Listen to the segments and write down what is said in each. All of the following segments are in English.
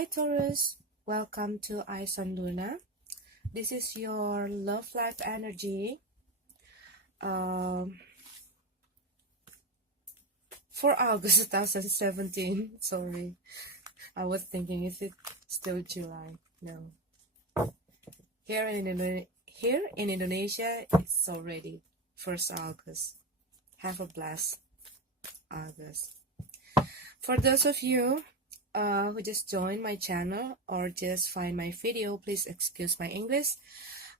Hi Taurus, welcome to Eyes on Luna. This is your love life energy for August 2017. Sorry, I was thinking, is it still July? No. Here in Indonesia, it's already 1st August. Have a blessed August. For those of you who just joined my channel or just find my video, please excuse my English.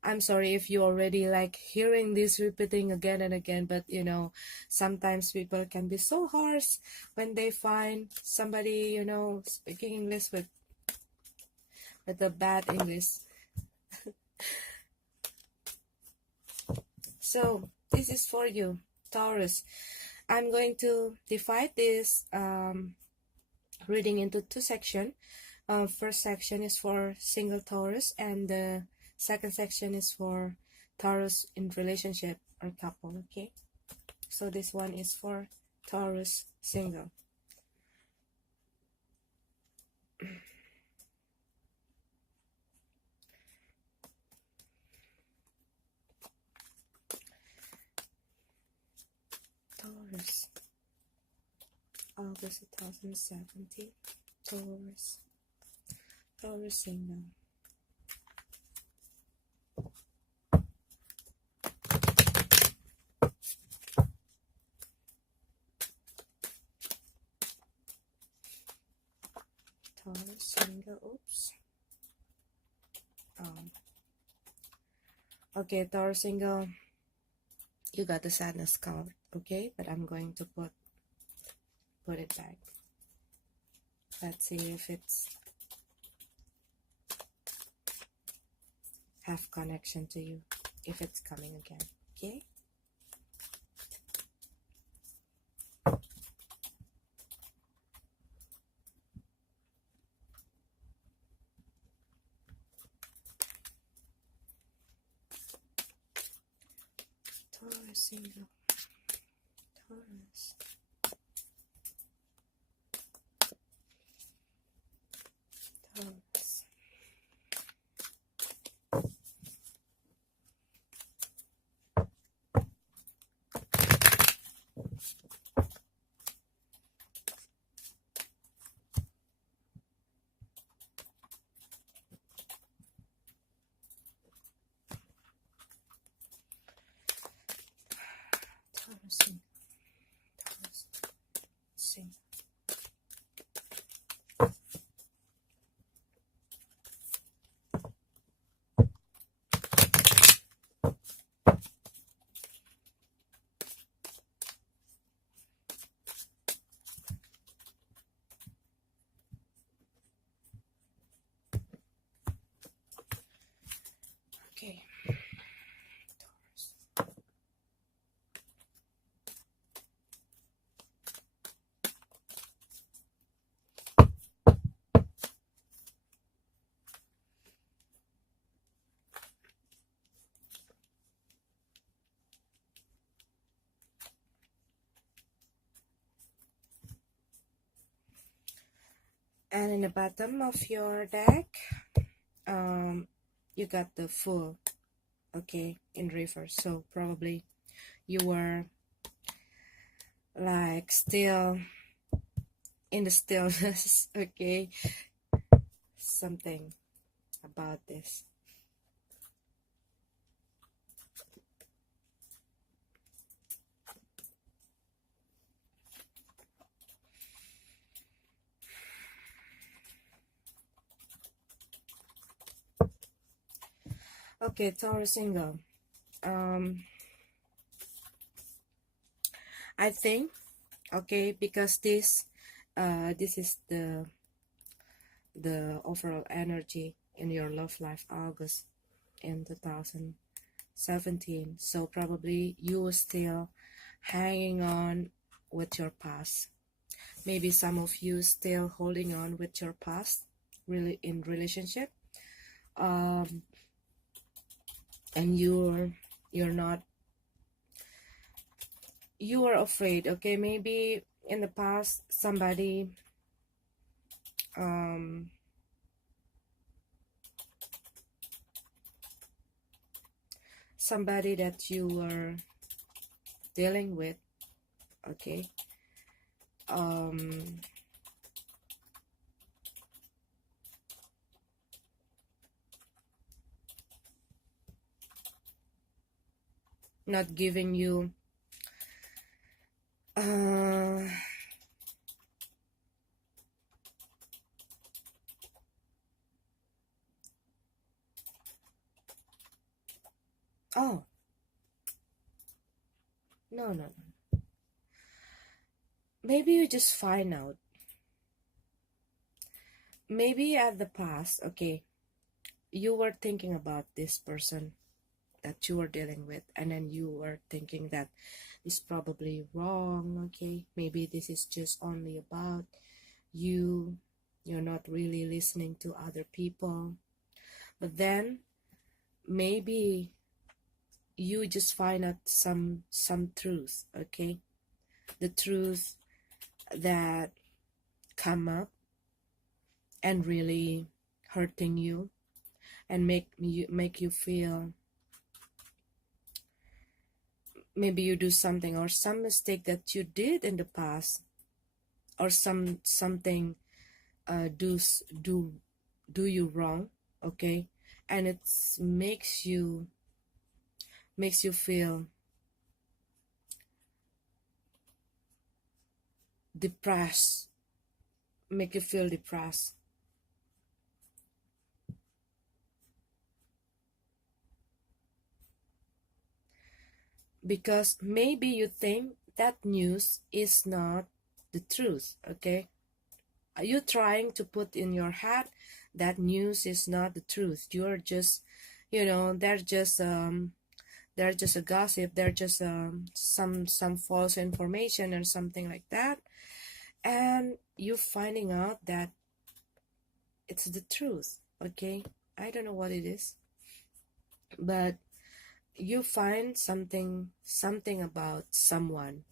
I'm sorry if you already like hearing this repeating again and again, but you know, sometimes people can be so harsh when they find somebody, you know, speaking English with a bad English. So this is for you, Taurus. I'm going to divide this reading into two sections. First section is for single Taurus, and the second section is for Taurus in relationship or couple. Okay, so this one is for Taurus single. Taurus, August 2017. Taurus single. Taurus single. Oops. Okay, Taurus single. You got the sadness card. Okay, but I'm going to put it back. Let's see if it's have connection to you, if it's coming again. Okay, Taurus single. Taurus. Taurus. Taurus single. Taurus single. Okay. Taurus. And in the bottom of your deck, you got the Fool. Okay, in reverse. So probably you were like still in the stillness. Okay, something about this. Okay, Taurus single. I think, okay, because this is the overall energy in your love life August in 2017. So probably you were still hanging on with your past. Maybe some of you still holding on with your past, really in relationship. And you're not, you are afraid. Okay, maybe in the past somebody somebody that you were dealing with, okay, not giving you oh, no. Maybe you just find out. Maybe at the past, okay, you were thinking about this person that you were dealing with, and then you were thinking that it's probably wrong, okay? Maybe this is just only about you. You're not really listening to other people. But then maybe you just find out some truth, okay? The truth that come up and really hurting you and make you feel, maybe you do something or some mistake that you did in the past, or something do you wrong, okay? And it makes you feel depressed, make you feel depressed. Because maybe you think that news is not the truth, okay? Are you trying to put in your head that news is not the truth? You're just, they're just a gossip, they're just some false information or something like that, and you finding out that it's the truth, okay? I don't know what it is, but you find something about someone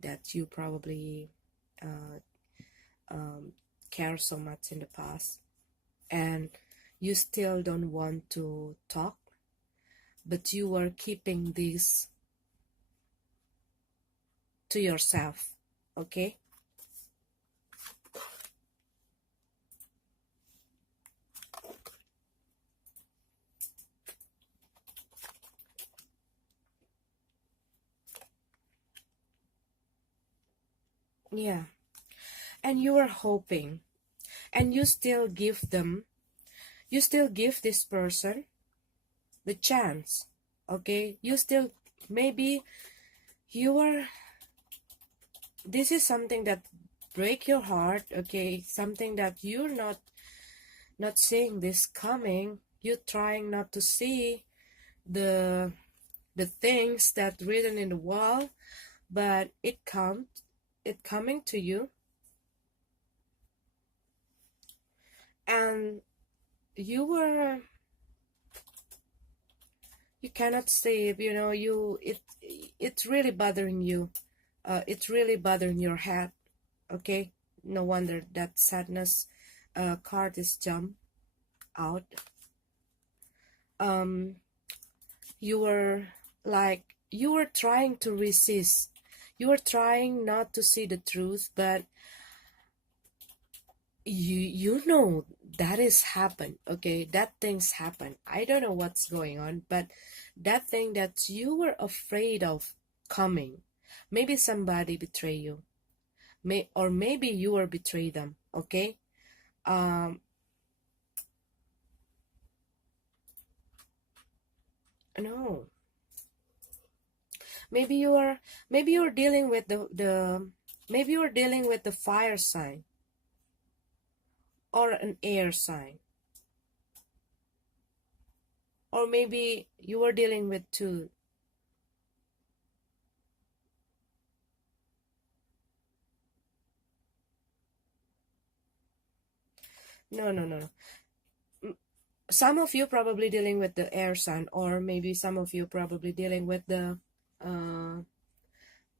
that you probably care so much in the past, and you still don't want to talk, but you are keeping this to yourself, okay? Yeah. And you are hoping, and you still give this person the chance, okay? You still, maybe you are, this is something that break your heart, okay? Something that you're not seeing this coming. You're trying not to see the things that written in the wall, but it coming to you, and you cannot sleep, it's really bothering you, it's really bothering your head, okay? No wonder that sadness card is jumped out. You were trying to resist, you were trying not to see the truth, but you know that is happened, okay? That things happen. I don't know what's going on, but that thing that you were afraid of coming, maybe somebody betray you, or maybe you were betray them, okay? No, maybe you're dealing with maybe you're dealing with the fire sign or an air sign, or maybe you were dealing with two. No. Some of you probably dealing with the air sign, or maybe some of you probably dealing with uh,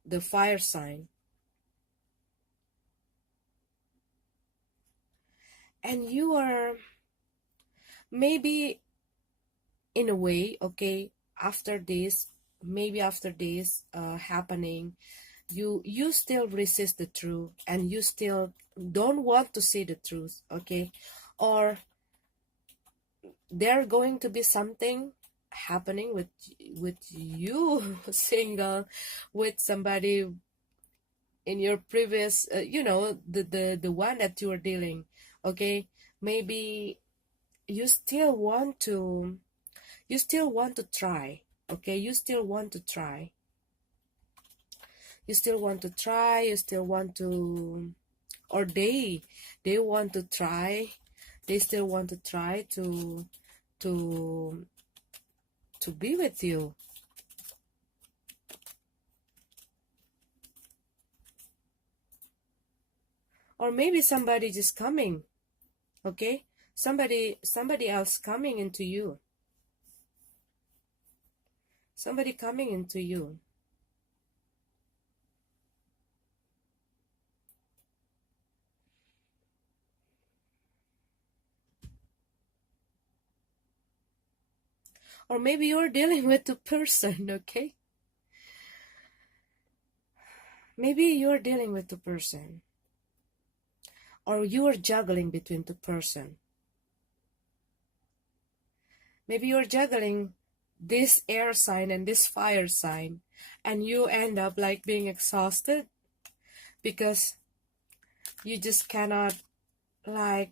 the fire sign. And you are maybe, in a way, okay, after this, maybe after this happening, you still resist the truth, and you still don't want to see the truth, okay? Or there going to be something happening with you single, with somebody in your previous the one that you are dealing, okay? Maybe you still want to try, okay? You still want to try, you still want to try, you still want to, or they want to try, they still want to try to be with you. Or maybe somebody just coming, okay? Somebody else coming into you. Somebody coming into you. Or maybe you're dealing with a person, okay? Maybe you're dealing with a person. Or you're juggling between two person. Maybe you're juggling this air sign and this fire sign, and you end up like being exhausted because you just cannot like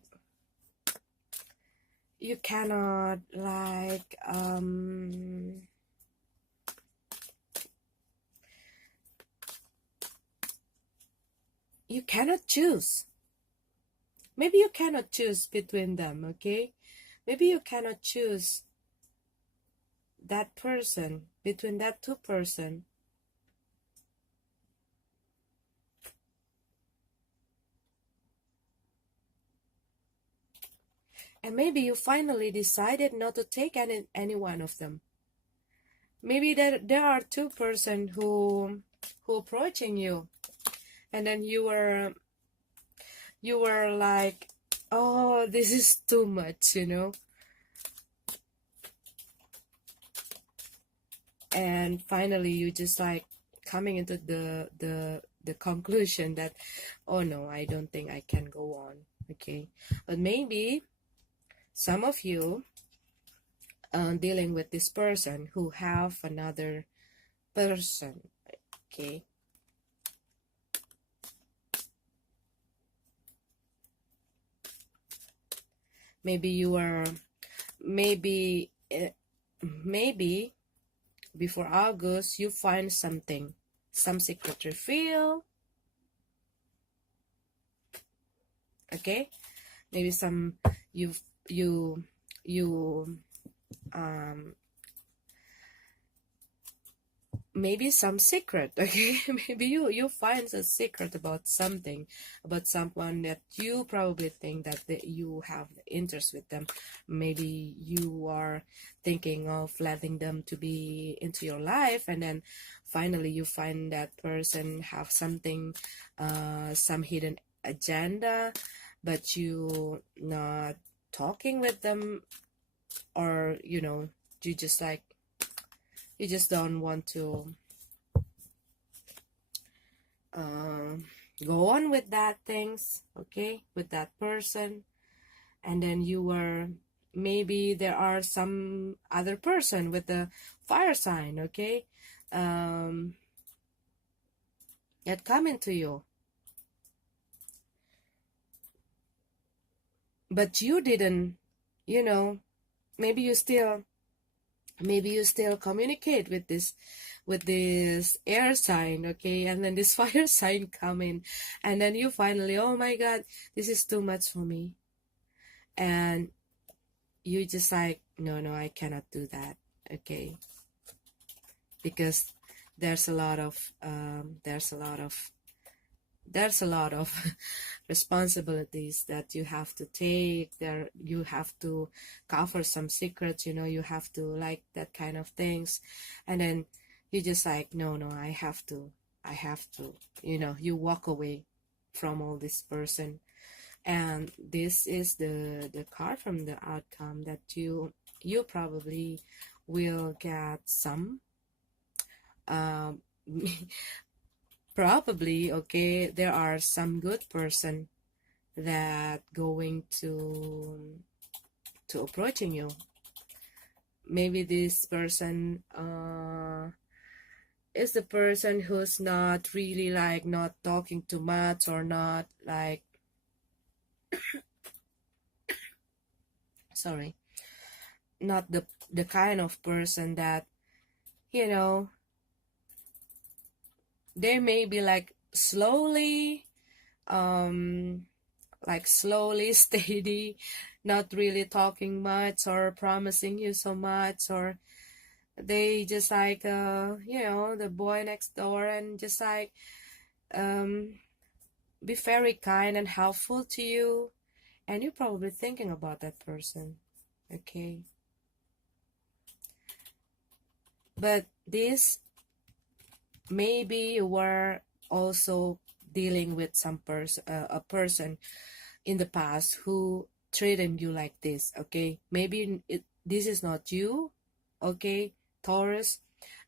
you cannot choose. Maybe you cannot choose between them, okay? Maybe you cannot choose that person, between that two person. And maybe you finally decided not to take any one of them. Maybe there are two person who approaching you, and then you were like, oh, this is too much, you know? And finally you just like coming into the conclusion that, oh no, I don't think I can go on, okay? But maybe some of you dealing with this person who have another person, okay? Maybe you are, maybe before August you find something, some secret reveal, okay? Maybe some you maybe some secret, okay? Maybe you find a secret about something, about someone that you probably think that you have interest with them. Maybe you are thinking of letting them to be into your life, and then finally you find that person have something, some hidden agenda, but you not talking with them, or you know, you just like, you just don't want to go on with that things, okay, with that person. And then you were, maybe there are some other person with the fire sign, okay, that come into you, but you didn't, you know, maybe you still communicate with this air sign, okay, and then this fire sign come in, and then you finally, oh my god, this is too much for me, and you just like, no, I cannot do that, okay, because there's a lot of responsibilities that you have to take there. You have to cover some secrets, you know, you have to like that kind of things, and then you just like, no, I have to, you know, you walk away from all this person. And this is the card from the outcome, that you probably will get some. Um, Probably, okay, there are some good person that going to approaching you. Maybe this person is the person who's not really like not talking too much, or not like, sorry, not the kind of person that, you know, they may be like slowly, like slowly steady, not really talking much or promising you so much, or they just like you know, the boy next door, and just like um be very kind and helpful to you, and you're probably thinking about that person, okay? But this, maybe you were also dealing with some person, a person in the past who treated you like this, okay? Maybe this is not you, okay, Taurus.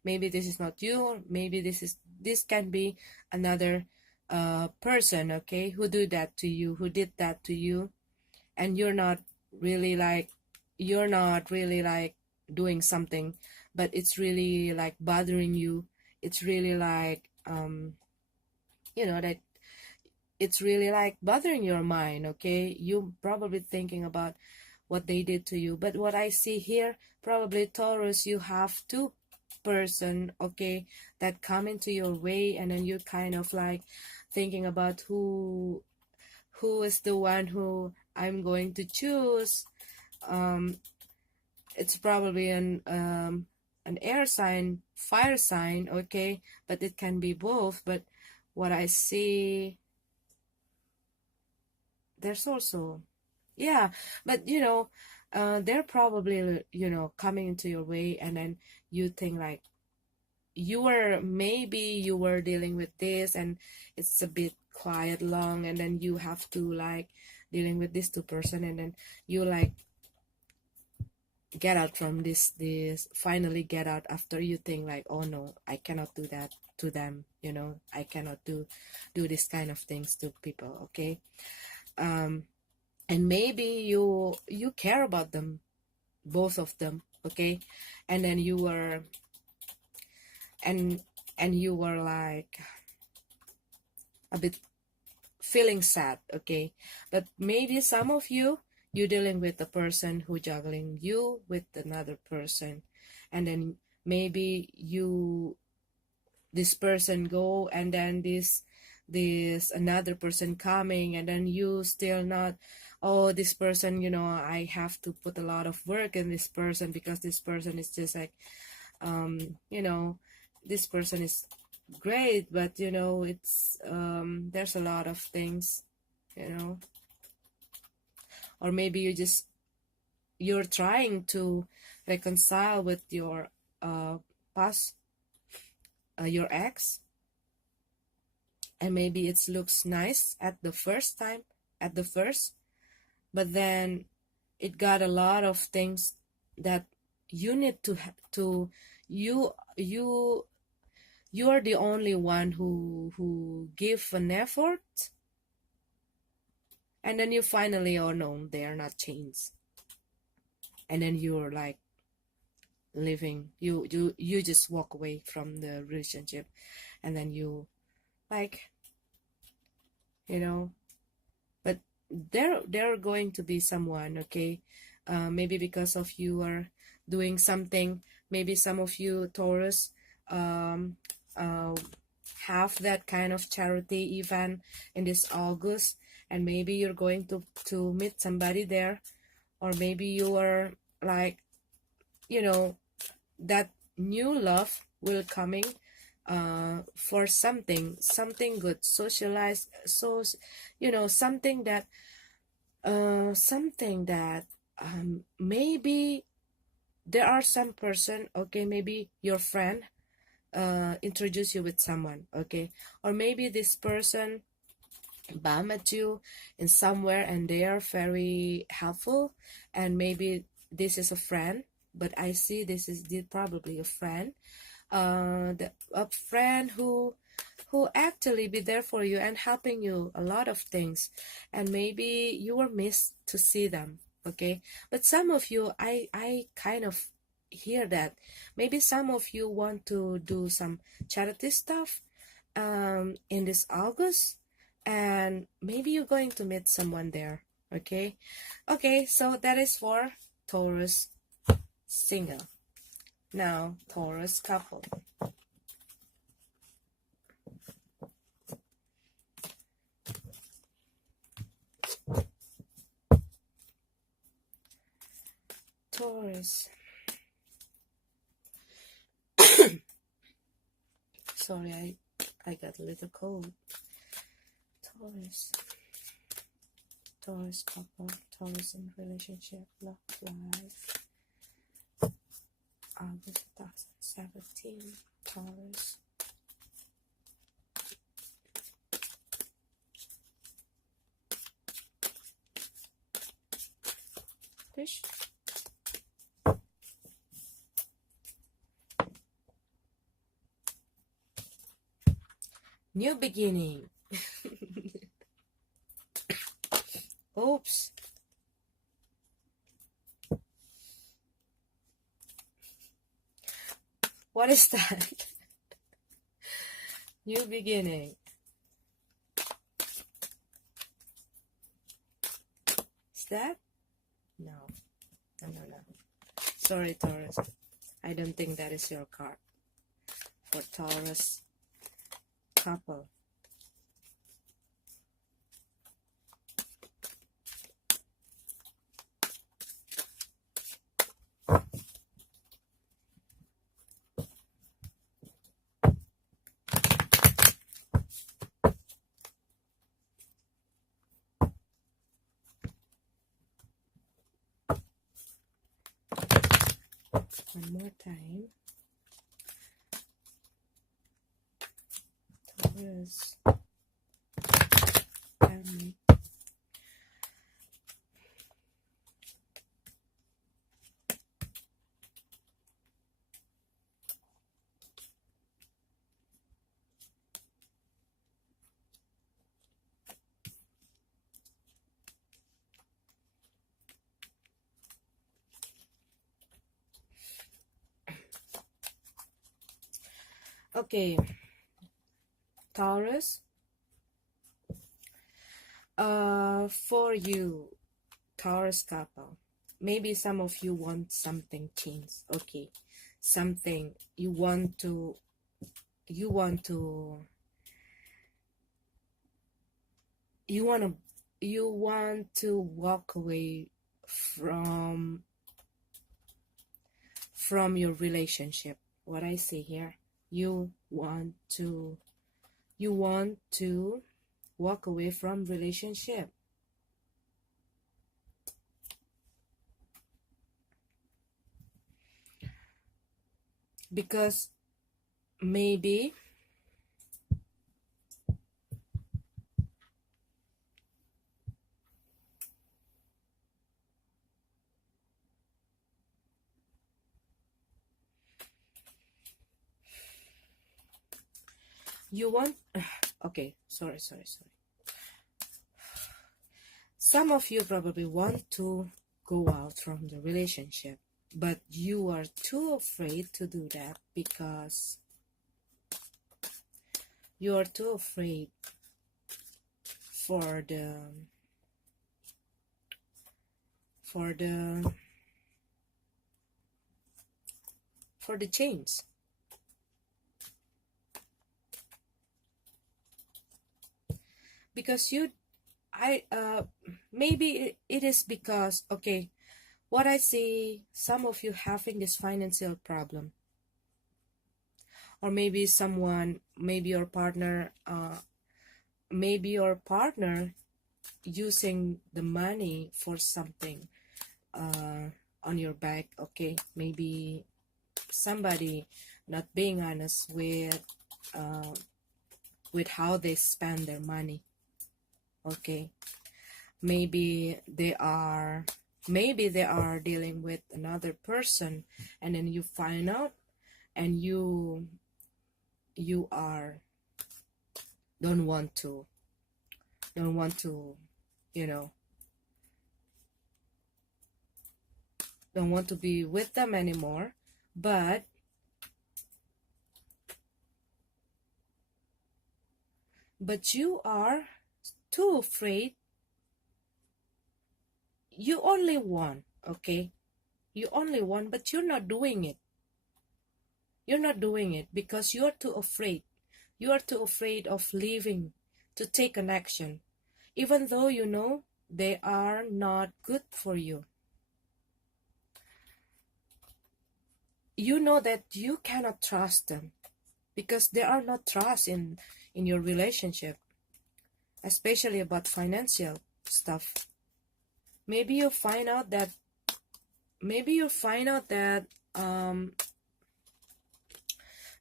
Maybe this is not you, or maybe this can be another person, okay, who did that to you, and you're not really like doing something, but it's really like bothering you. It's really like you know, that it's really like bothering your mind, okay? You probably thinking about what they did to you. But what I see here, probably Taurus, you have two person, okay, that come into your way, and then you kind of like thinking about who is the one who I'm going to choose. It's probably an air sign, fire sign, okay, but it can be both. But what I see, there's also, yeah, but you know, they're probably, you know, coming into your way, and then you think like you were dealing with this, and it's a bit quiet long, and then you have to like dealing with this two person, and then you like get out from this finally get out after you think like, oh no, I cannot do that to them, you know, I cannot do this kind of things to people, okay? And maybe you care about them, both of them, okay? And then you were and you were like a bit feeling sad, okay? But maybe some of you dealing with a person who juggling you with another person, and then maybe this person go, and then this another person coming, and then you still not, oh, this person, you know, I have to put a lot of work in this person, because this person is just like you know, this person is great, but you know, it's there's a lot of things, you know. Or maybe you're trying to reconcile with your past, your ex, and maybe it looks nice at the first time, but then it got a lot of things that you need to you are the only one who give an effort, and then you finally, oh no, they are not changed, and then you're like living, you just walk away from the relationship, and then you like, you know. But there are going to be someone, okay, maybe because of you are doing something, maybe some of you Taurus um uh, have that kind of charity event in this August, and maybe you're going to meet somebody there, or maybe you are like, you know, that new love will coming for something good, socialize, so you know, something that maybe there are some person, okay, maybe your friend introduce you with someone, okay, or maybe this person bam at you in somewhere, and they are very helpful, and maybe this is a friend, but I see this is probably a friend, a friend who actually be there for you and helping you a lot of things, and maybe you were missed to see them. Okay, but some of you, I kind of hear that maybe some of you want to do some charity stuff in this August, and maybe you're going to meet someone there. Okay, so that is for Taurus single. Now Taurus couple. Taurus. Sorry, I got a little cold. Taurus couple, Taurus in relationship, love life. August 2017, Taurus. Fish. New beginning. Oops. What is that? New beginning. Is that? No. No. Sorry, Taurus. I don't think that is your card. For Taurus couple. One more time. Taurus. Family. Okay, Taurus, for you, Taurus couple, maybe some of you want something changed. Okay, something you want to walk away from your relationship. What I see here, you want to walk away from relationship, because maybe you want okay, sorry. Some of you probably want to go out from the relationship, but you are too afraid to do that because you are too afraid for the change. Because maybe it is because, okay, what I see, some of you having this financial problem, or maybe your partner using the money for something on your back. Okay, maybe somebody not being honest with how they spend their money. Okay, maybe they are maybe they are dealing with another person, and then you find out, and you are don't want to you know don't want to be with them anymore, but you are too afraid. You only want, okay, you only want, but you're not doing it. You're not doing it because you're too afraid. You are too afraid of leaving to take an action, even though you know they are not good for you. You know that you cannot trust them because there are no trust in your relationship, especially about financial stuff. Maybe you find out that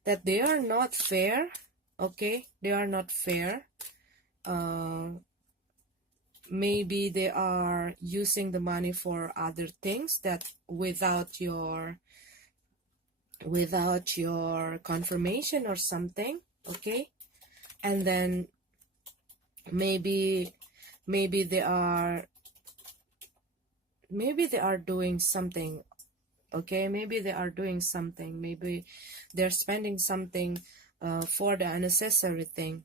that they are not fair. Okay, they are not fair. Maybe they are using the money for other things that without your confirmation or something. Okay, and then maybe they are doing something. Okay, maybe they are doing something. Maybe they're spending something for the unnecessary thing.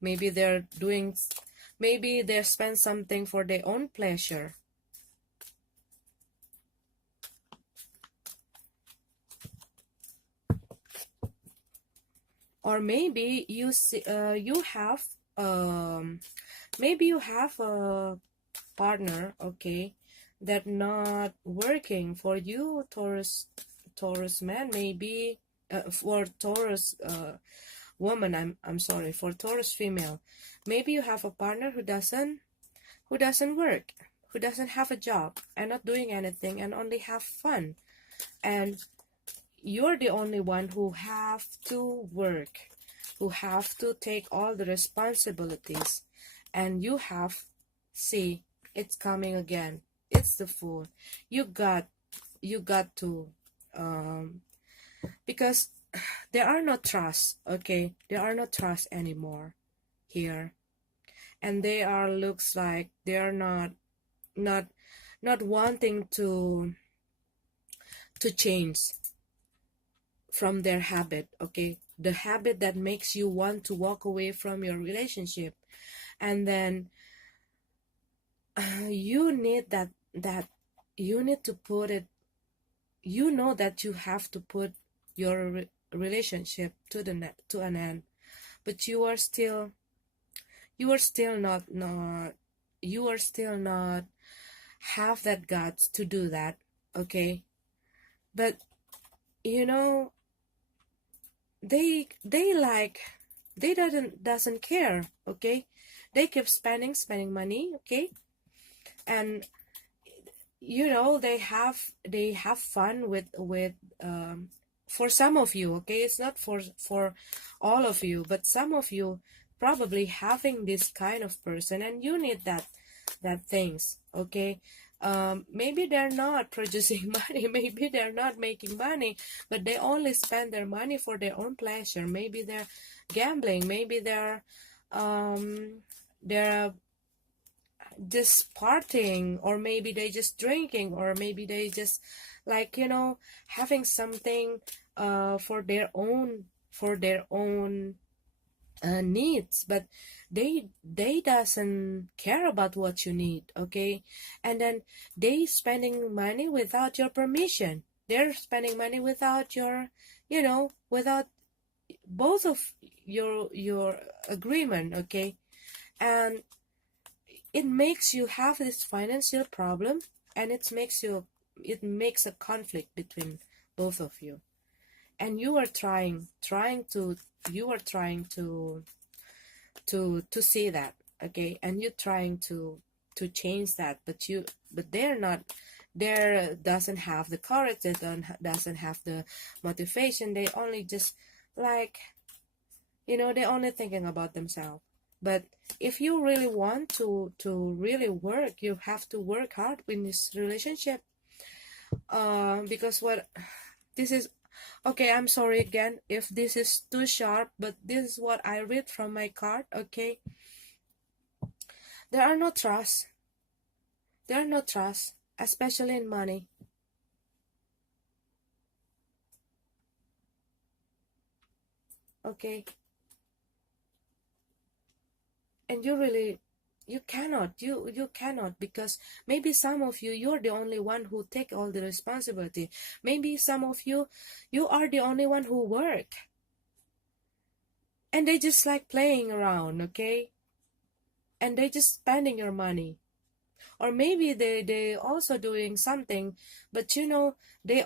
Maybe they spend something for their own pleasure. Or maybe you have a partner, okay, that not working for you, Taurus man. Maybe for Taurus woman, I'm sorry, for Taurus female, maybe you have a partner who doesn't work, who doesn't have a job and not doing anything and only have fun, and you're the only one who have to work, who have to take all the responsibilities, and you have, see, it's coming again. It's the Fool. You got to because there are no trust. Okay, there are no trust anymore here, and they are, looks like they are not wanting to change from their habit. Okay, the habit that makes you want to walk away from your relationship, and then you need that you need to put it, you know that you have to put your relationship to an end, but you are still not have that guts to do that. Okay, but you know, they doesn't care. Okay, they keep spending money. Okay, and you know, they have fun with for some of you. Okay, it's not for all of you, but some of you probably having this kind of person, and you need that things. Okay, maybe they're not producing money, maybe they're not making money, but they only spend their money for their own pleasure. Maybe they're gambling, maybe they're just partying, or maybe they just drinking, or maybe they just, like, you know, having something for their own needs, but they doesn't care about what you need. Okay, and then they spending money without your permission. They're spending money without your, you know, without both of your agreement. Okay, and it makes you have this financial problem, and it makes a conflict between both of you, and you are trying to see that. Okay, and you're trying to change that, but they're not, they doesn't have the courage, they doesn't have the motivation. They only just, like, you know, they're only thinking about themselves. But if you really want to really work, you have to work hard in this relationship. Because what this is, okay, I'm sorry again if this is too sharp, but this is what I read from my card. Okay, there are no trust. There are no trust, especially in money. Okay, and you cannot, you cannot, because maybe some of you're the only one who take all the responsibility. Maybe some of you are the only one who work, and they just like playing around. Okay, and they just spending your money. Or maybe they also doing something, but they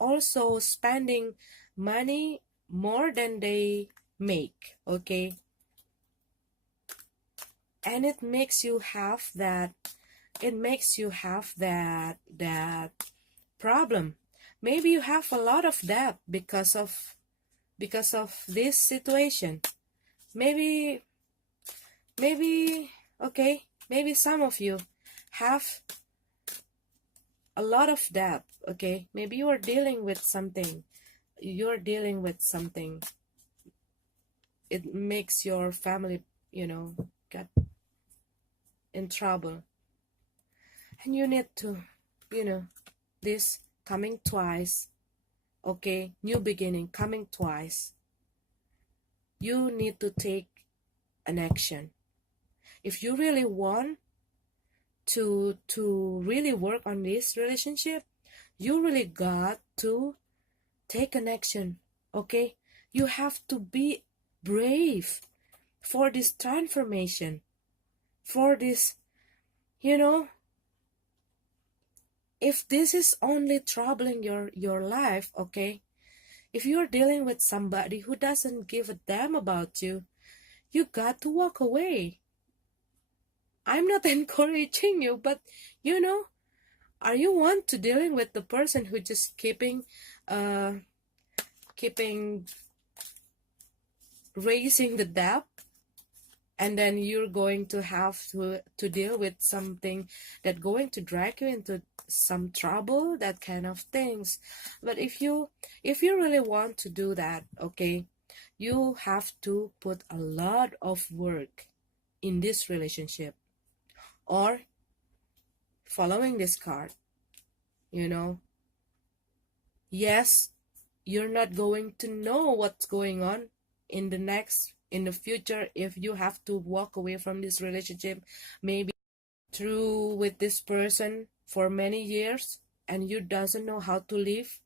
also spending money more than they make. Okay, and it makes you have that problem. Maybe you have a lot of debt because of this situation. Maybe okay, maybe some of you have a lot of debt. Okay, maybe you are dealing with something. It makes your family get in trouble, and you need to this coming twice. Okay, new beginning coming twice. You need to take an action. If you really want to really work on this relationship, you really got to take an action. Okay, you have to be brave for this transformation, for this, if this is only troubling your life. Okay, if you're dealing with somebody who doesn't give a damn about you, you got to walk away. I'm not encouraging you, but are you want to dealing with the person who just keeping raising the debt, and then you're going to have to deal with something that going to drag you into some trouble, that kind of things. But if you really want to do that, okay, you have to put a lot of work in this relationship. Or following this card, yes, you're not going to know what's going on in the future if you have to walk away from this relationship, maybe through with this person for many years, and you doesn't know how to live.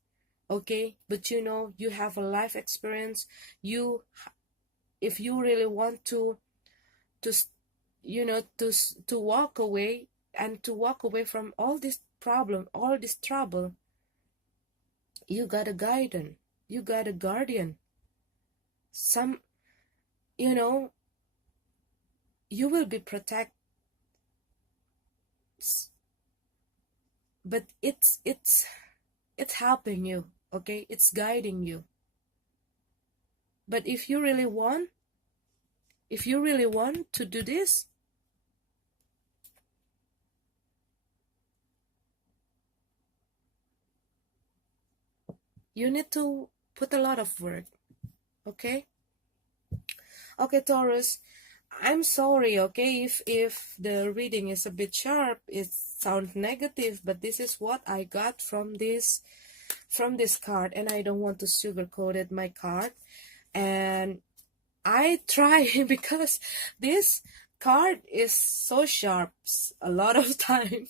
Okay, but you have a life experience. If you really want to walk away, and to walk away from all this problem, all this trouble, you got a guidance, you got a guardian. Some, you will be protected, but it's helping you. Okay, it's guiding you. But if you really want to do this, you need to put a lot of work. Okay, Taurus, I'm sorry, okay, if the reading is a bit sharp, it sounds negative, but this is what I got from this card, and I don't want to sugarcoat it, my card. And I try because this card is so sharp a lot of times.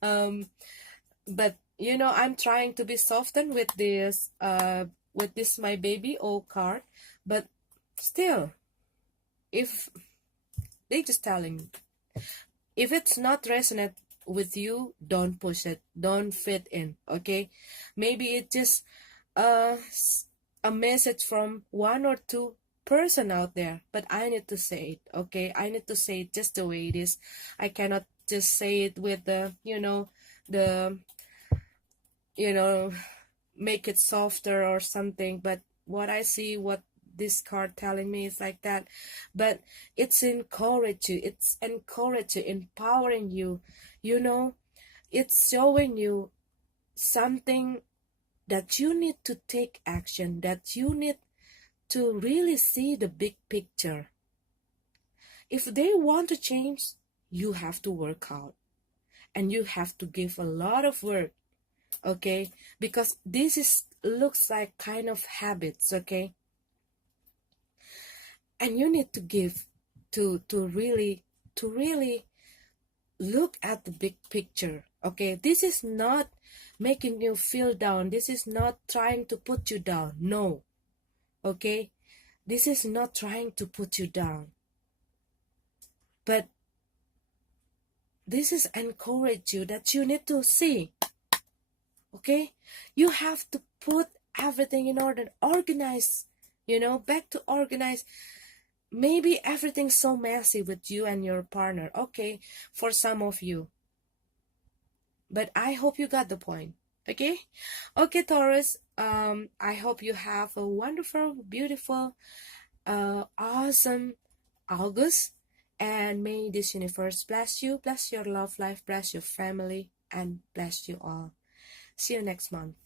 But I'm trying to be softened with this my baby O card, but still, if they just telling me, if it's not resonate with you, don't push it, don't fit in. Okay, maybe it's just a message from one or two person out there, but I need to say it. Okay, I need to say it just the way it is. I cannot just say it with the make it softer or something. But what I see, what this card telling me it's like that, but it's encourage you, empowering you, you know. It's showing you something that you need to take action, that you need to really see the big picture. If they want to change, you have to work out, and you have to give a lot of work, okay? Because this is looks like kind of habits, okay? And you need to give to really look at the big picture, okay? This is not making you feel down. This is not trying to put you down. No, okay? This is not trying to put you down, but this is encourage you that you need to see, okay? You have to put everything in order, organize, back to organize. Maybe everything's so messy with you and your partner, okay, for some of you, but I hope you got the point, okay? Okay, Taurus, I hope you have a wonderful, beautiful, awesome August, and may this universe bless you, bless your love life, bless your family, and bless you all. See you next month.